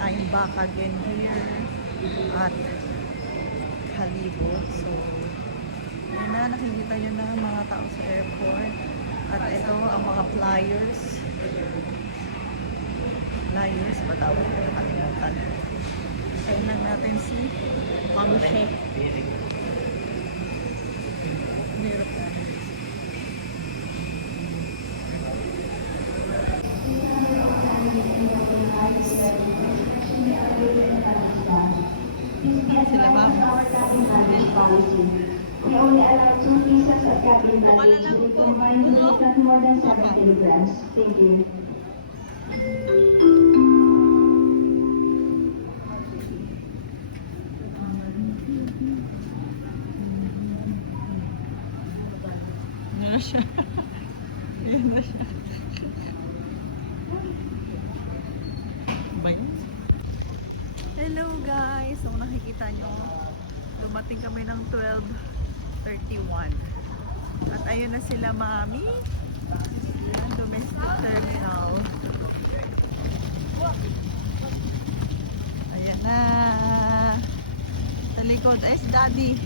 I'm back again here at Kalibo. So, yun na, nakikita nyo na mga tao sa airport. At ito ang mga flyers. Flyers, matawag ko nakalimutan. Kaya lang natin si Panghe. Meron na. We only allow 2 pieces of cabin luggage with combined weight not more than 7 kilograms. Thank you. Yan na siya. Yan na siya. Bye. Hello guys! So nakikita nyo, dumating kami ng 12:31. At ayun na sila mami. Yan, domestic terminal. Ayan na. Sa likod is daddy.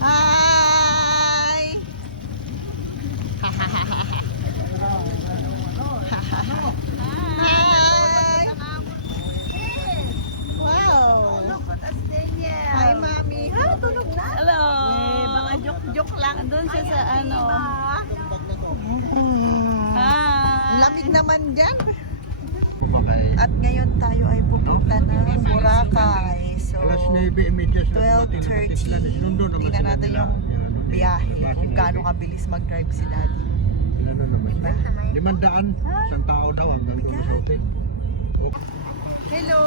Hi! Hi! Wow! Look at us there. Hi, mami. Ha? Tulog na? Hello! Baka joke-joke lang. Doon siya sa ano. Hi! Lamig naman dyan. At ngayon tayo ay pupunta ng Boracay. So, 12:30. Tingnan natin yung biyahe. Kung gaano kabilis mag-drive si daddy. Ano naman siya? 500, isang tao daw hanggang doon sa hotel. Hello!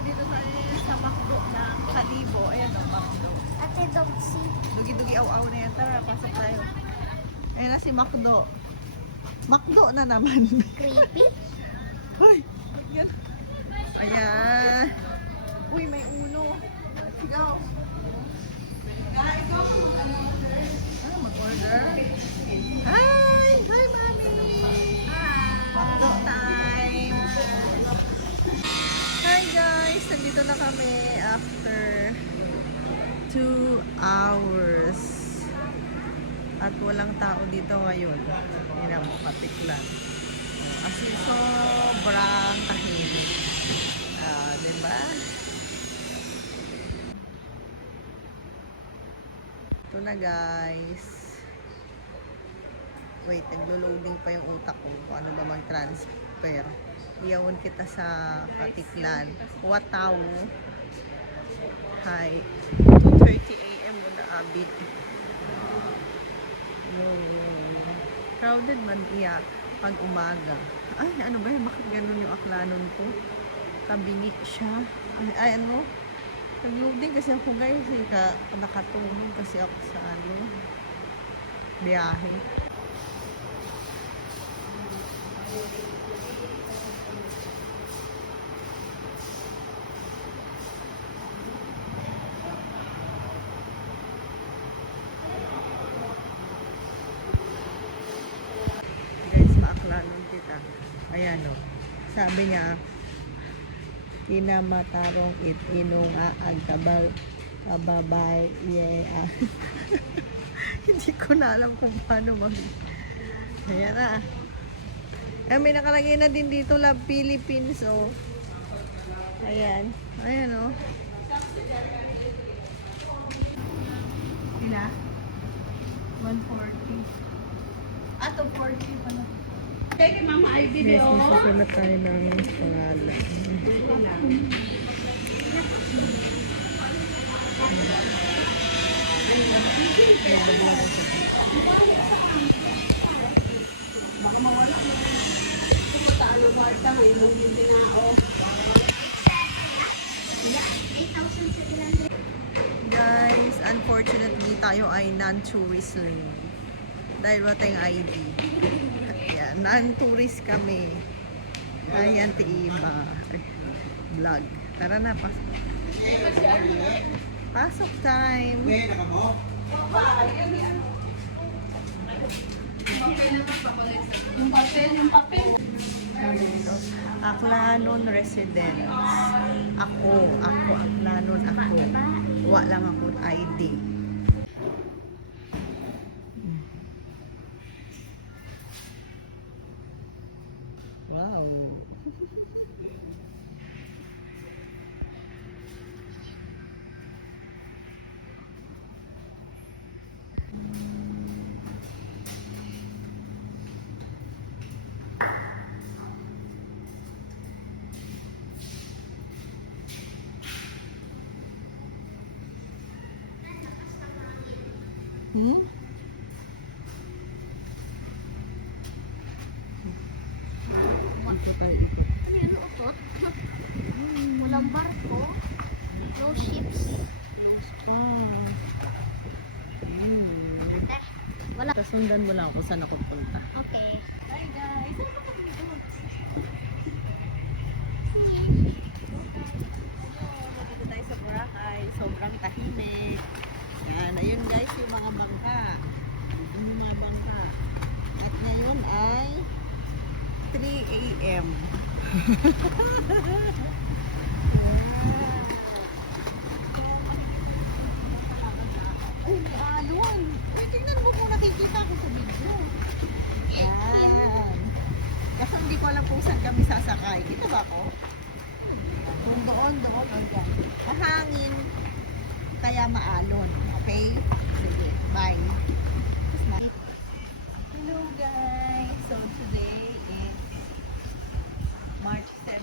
Dito tayo sa Macdo ng Kalibo. Ayan o, Macdo. Ate Dogsi. Dugi-dugi aw-aw na yan. Tara, pasok tayo. Ayan na si Macdo. Macdo na naman. Creepy. Hoy! Yan. Ayan. Uy, may ulo. Let's go. Ano mag-order? Hi! Hi, mami! Macdo time! Hi guys! Nandito na kami after 2 hours. At walang tao dito ngayon. Hindi na makatiklan. As in, sobrang tahimik. Diba? Ito na guys. Wait, naglo-loading pa yung utak ko kung ano ba mag-transfer. Iyawan kita sa Katiklan. Wataw. Hi. 2:30 AM muna abit. Crowded man iya pag umaga. Ay, ano ba? Bakit ganun yung aklanon ko? Kabini siya. Ay ano? Nag-loading kasi ako guys. Nakatulog kasi ako sa ano. Biyahe. Guys, maaklanon kita. Ayan o. Sabi niya, kinamatarong itinunga ang kababay. Yeah. Hindi ko na alam kung paano Ayan na. Eh, may nakalagay na din dito, Love Philippines, oh. Ayan. Ayan, oh. Sila? 140. Ah, 240 pala. Teka, Mama, ay Yes, video. masusulat tayo ng pangalan. Baka mawala. Pumatalo mo ito. Ilong yung tinao. Guys, unfortunately, tayo ay non-tourist lane. Dahil wala tayong ID. Ayan, non-tourist kami. Ayan, Iba. Vlog. Tara na, pasok. Pasok time. Yung papel, yung papel. Aklanon Residence. Ako, Aklanon ako. Wa lang ako ID. Wow. Hmm? Ito tayo ikot. Ano yun, utot? Walang barko. No ships. Ate, wala. Kasundan mo lang ako saan ako punta. Okay. Hi guys. Ano ba dito? Dito tayo sa Boracay. Sobrang tahimik. Yan. Ayun guys, yung mga bangka. Yung mga bangka. At ngayon ay 3 a.m. Ay, alon. Uy, tingnan mo kung nakikita ko sa video. Yan. Kasi hindi ko alam kung saan kami sasakay. Kita ba ako? Kung doon, hanggang. Mahangin, kaya maalon. Okay? Sige, bye. Hello guys! So today is March 17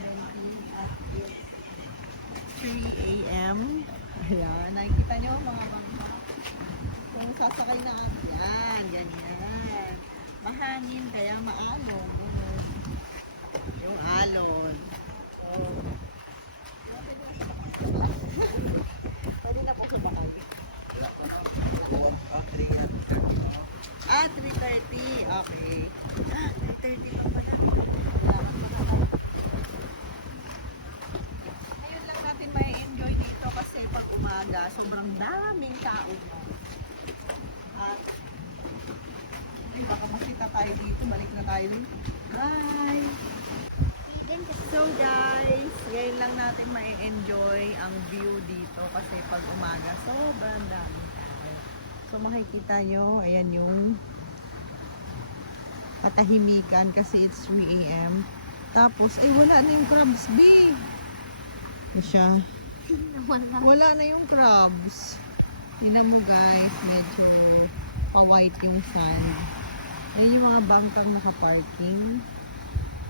at it's 3 a.m. Ayan, nakikita nyo mga bangka. Kung sasakay na ako, yan, ganyan. Mahangin, kaya maalon. Yung alon. So, pwede na po sa bakal. Ah, 3:30. Okay. Ah, 3:30 pa pala. Ayun lang natin may enjoy dito kasi pag umaga, sobrang daming tao mo. At baka masita tayo dito. Balik na tayo. Bye! So guys, ngayon lang natin may enjoy ang view dito kasi pag umaga, sobrang dami. So makikita nyo, ayan yung katahimikan kasi it's 3 a.m. Tapos, ay wala na yung crabs, B. Ano siya? Wala. Wala na yung crabs. Tingnan mo guys, medyo pa-white yung sand. Ayan yung mga bangkang nakaparking.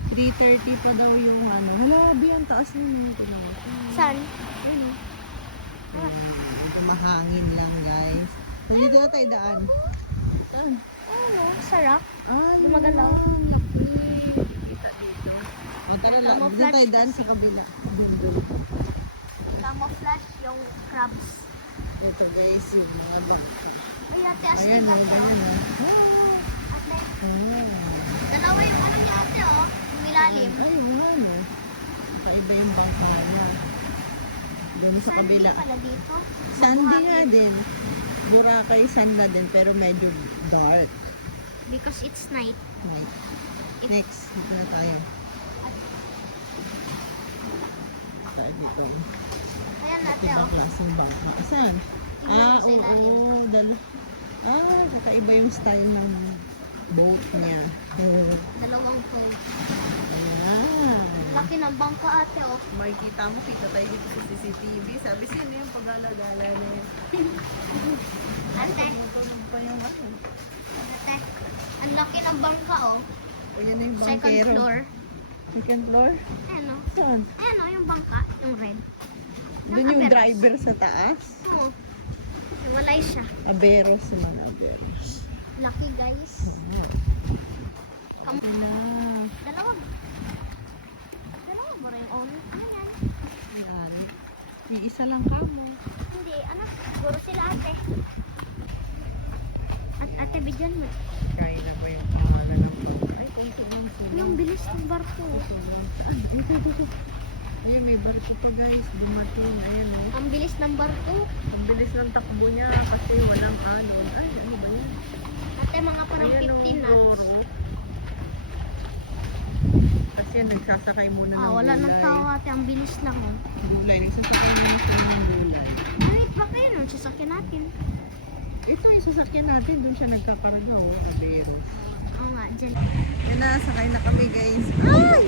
3:30 pa daw yung ano. Hala, B, ang taas naman. Saan? Ito mahangin lang guys. So, dito na tayo daan. Saan? Ano? Sarap. Ay, Gumagalaw. kita dito. O, tara lang. Dito Camouflage tayo daan sa kabila. Doon. Camouflage yung crabs. Ito guys, yung mga bangka. Ay, ate, astig Ayan o, ate, ganyan oh. o. Ate, Ayan. dalawa yung ano niya ate, oh. Yung ilalim. Ay, yung ano. Kakaiba yung bangka niya. Doon sa kabila. Sandy pala dito. Sandy nga din. Boracay sand na din, pero medyo dark. Because it's night. Right. Next, dito na tayo. Tayo dito. Ayan ate, Ibang oh. klaseng bangka. Saan? Tingnan Ah, mo sa ilalim. oo. Kakaiba yung style ng boat niya. Dalawang boat. Ayan. Laki ng bangka ate, oh. Makikita mo, kita tayo dito sa CCTV. Sabi sino yung pag-alagala na yun. Ate, Tunog pa yung ano. ate. Ang laki ng bangka, oh. O yan na yung Second bangkero. floor. Second floor? Ayan, oh. Saan? Ayan, oh, yung bangka. Yung red. Doon yung Aberos. driver sa taas. Oo. Walay siya. Aberos naman, Aberos. Laki, guys. Kam- Wala. Dalawa. Dalawa ba rin? Oh, ano yan? Yan. Yung isa lang kamo. Hindi, ano? Siguro sila ate. At ate, bigyan mo. Kaya na ba yung pangalan ng bangka? Ay, ito lang sila. Yung bilis ng barko. Ay, dito. Ayan, may barko pa guys. Dumating. Ayan, oh. Ang bilis ng barko. Ang bilis ng takbo niya kasi walang alon. Ay, ano ba yan? Ate, mga parang Ayan, 15 knots. Goro. Kasi nagsasakay muna ng Wala nang gulay. tao ate, ang bilis lang oh. Gulay, nagsasakay muna ng gulay. Wait, baka yun ang sasakyan natin. Ito yung sasakyan natin, doon siya nagkakarga, oh, Abero. Oo nga, dyan. Yan na, sakay na kami guys. Ay!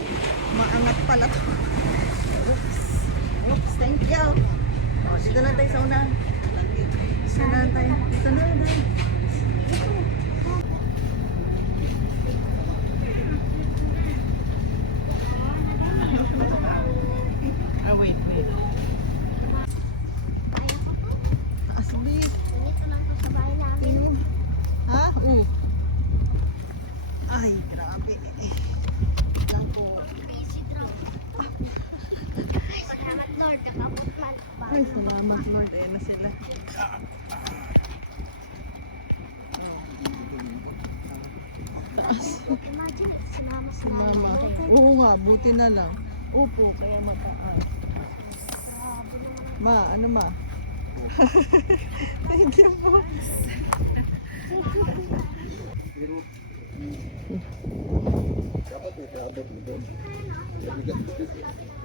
Maangat pala to. Oops. Oops, thank you. Oh, dito lang tayo sa una. Dito na tayo. Dito na tayo. Ah, wait. Asbi. Dito lang to sa bahay namin. Ha? Ay, grabe. Lang po. Busy draw. Salamat Lord, nakapot man. Ay, salamat Lord. Ayan na sila. Imagine, sinama Si mama. Oo nga, buti na lang. Upo, kaya mataas. Ma, ano ma? Thank you po.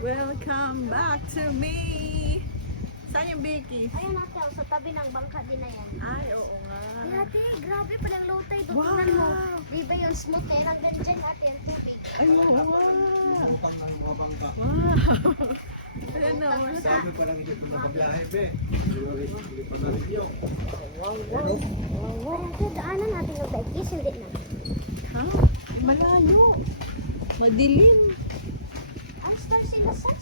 Welcome back to me. Saan yung Becky? Ayun ate, sa tabi ng bangka din na yan. Ay, oo nga. Ay ate, grabe palang low tide. Wow. Tingnan mo. Di ba yung smooth kaya nandun dyan ate yung tubig. Ay, oo nga. Wow. Ayan na, wala. Sabi pa lang hindi ko nakabiyahe, be. Hindi pa na rin yun. Ay ate, daanan natin yung bike. Hindi na. Ha? Malayo. Madilim. Ay, star sila sa.